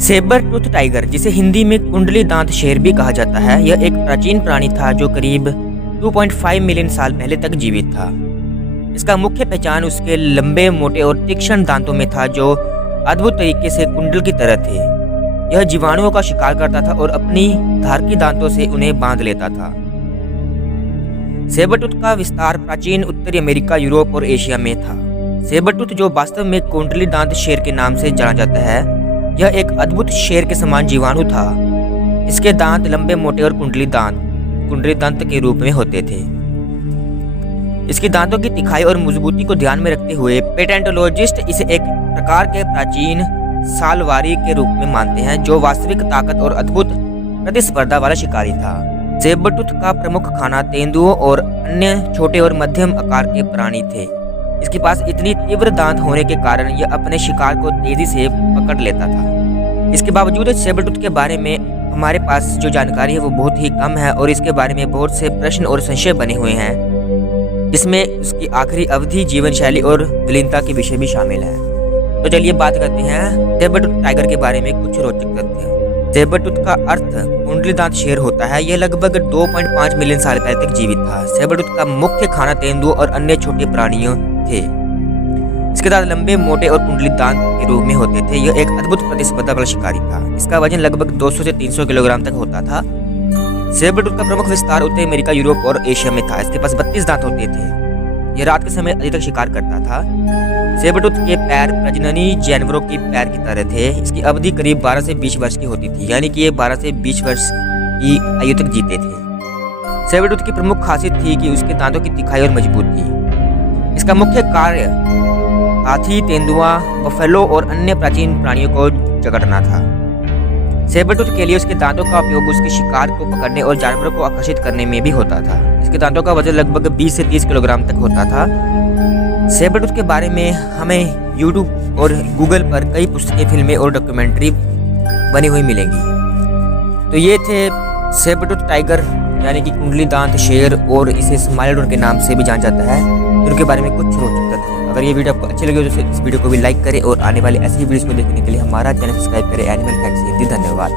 Sabre tooth tiger, जिसे हिंदी में कुंडली दांत शेर भी कहा जाता है, यह एक प्राचीन प्राणी था जो करीब 2.5 मिलियन साल पहले तक जीवित था। इसका मुख्य पहचान उसके लंबे, मोटे और तीक्ष्ण दांतों में था जो अद्भुत तरीके से कुंडल की तरह थे। यह जीवाणुओं का शिकार करता था और अपनी धारकी दांतों से उन्हें बांध लेता था। सेबरटूथ का विस्तार प्राचीन उत्तरी अमेरिका, यूरोप और एशिया में था। सेबरटूथ, जो वास्तव में कुंडली दांत शेर के नाम से जाना जाता है, यह एक अद्भुत शेर के समान जीवाणु था। इसके दांत लंबे, मोटे और कुंडली दंत के रूप में होते थे। इसकी दांतों की तिखाई और मजबूती को ध्यान में रखते हुए पेलेंटोलॉजिस्ट इसे एक प्रकार के प्राचीन सालवारी के रूप में मानते हैं जो वास्तविक ताकत और अद्भुत प्रतिस्पर्धा वाला शिकारी था। सेबरटूथ का प्रमुख खाना तेंदुओं और अन्य छोटे और मध्यम आकार के प्राणी थे। इसके पास इतनी तीव्र दांत होने के कारण यह अपने शिकार को तेजी से पकड़ लेता था। इसके बावजूद सेबरटूथ के बारे में हमारे पास जो जानकारी है वो बहुत ही कम है और इसके बारे में बहुत से प्रश्न और संशय बने हुए हैं, जिसमें उसकी आखिरी अवधि, जीवन शैली और विलीनता के विषय भी शामिल है। तो चलिए बात करते हैं सेबरटूथ टाइगर के बारे में कुछ रोचक तथ्य। सेबरटूथ का अर्थ कुंडली दांत शेर होता है। यह लगभग 2.5 मिलियन साल पहले तक जीवित था। सेबरटूथ का मुख्य खाना तेंदुओं और अन्य छोटे प्राणियों थे। इसके दांत लंबे, मोटे और कुंडली दांत के रूप में होते थे। यह एक अद्भुत प्रतिस्पर्धा वाला शिकारी था। इसका वजन लगभग 200 से 300 किलोग्राम तक होता था। सेबरटूथ का प्रमुख विस्तार उत्तरी अमेरिका, यूरोप और एशिया में था। इसके पास 32 दांत होते थे। यह रात के समय अधिकतर शिकार करता था। सेबरटूथ के पैर प्रजननी जानवरों के पैर की तरह थे। इसकी अवधि करीब 12 से 20 वर्ष की होती थी, यानी कि ये 12 से 20 वर्ष की आयु तक जीते थे। सेबरटूथ की प्रमुख खासियत थी कि उसके दांतों की तिखाई और मजबूत थी। इसका मुख्य कार्य हाथी, तेंदुआ, बफेलो और अन्य प्राचीन प्राणियों को जकड़ना था। सेबरटूथ के लिए उसके दांतों का उपयोग उसके शिकार को पकड़ने और जानवरों को आकर्षित करने में भी होता था। इसके दांतों का वजन लगभग 20 से 30 किलोग्राम तक होता था। सेबरटूथ के बारे में हमें यूट्यूब और गूगल पर कई पुस्तकें, फिल्में और डॉक्यूमेंट्री बनी हुई मिलेंगी। तो ये थे सेबरटूथ टाइगर, यानी कि कुंडली दांत शेर, और इसे स्माइलोडोन के नाम से भी जाना जाता है। उनके बारे में कुछ रोचक तथ्य। अगर ये वीडियो आपको अच्छी लगी तो इस वीडियो को भी लाइक करें और आने वाले ऐसी वीडियोस को देखने के लिए हमारा चैनल सब्सक्राइब करें। Animal facts Hindi. धन्यवाद।